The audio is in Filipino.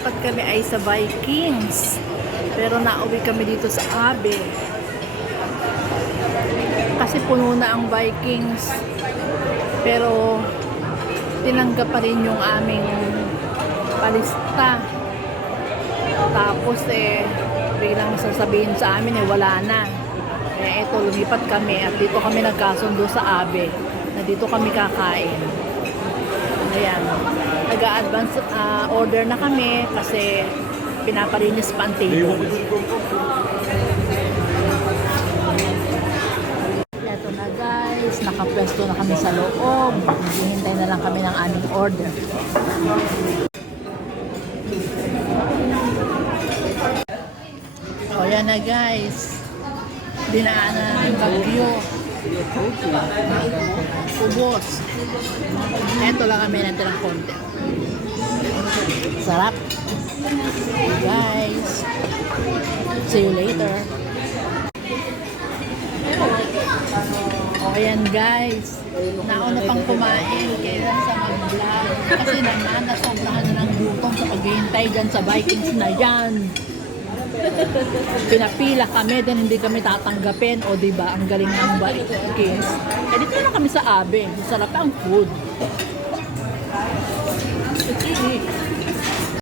dapat kami ay sa Vikings. Pero nauwi kami dito sa Abe. Kasi puno na ang Vikings. Pero tinanggap pa rin yung aming palista. Tapos biglang sasabihin sa amin wala na. Ito, lumipat kami at dito kami nagkasundo sa Abe. Na dito kami kakain. Ayan. Nag-a-advance order na kami kasi pinapalinis pa ang table. Eto na guys, nakapwesto na kami sa loob. Hihintay na lang kami ng aming order. O yan na guys. Dinaanan na ng bagyo. Ubos. Eto lang kami natin ng konti. Sarap. Guys. See you later. O ayan guys. Nauna pang kumain kaya sa mag-vlog. Kasi naman nasobrahan na ng gutom sa paghihintay dyan sa Vikings na yan. Pinapila kami din hindi kami tatanggapin o diba ang galing ng Vikings. Dito na kami sa Abe. Sarap ang food. Sige.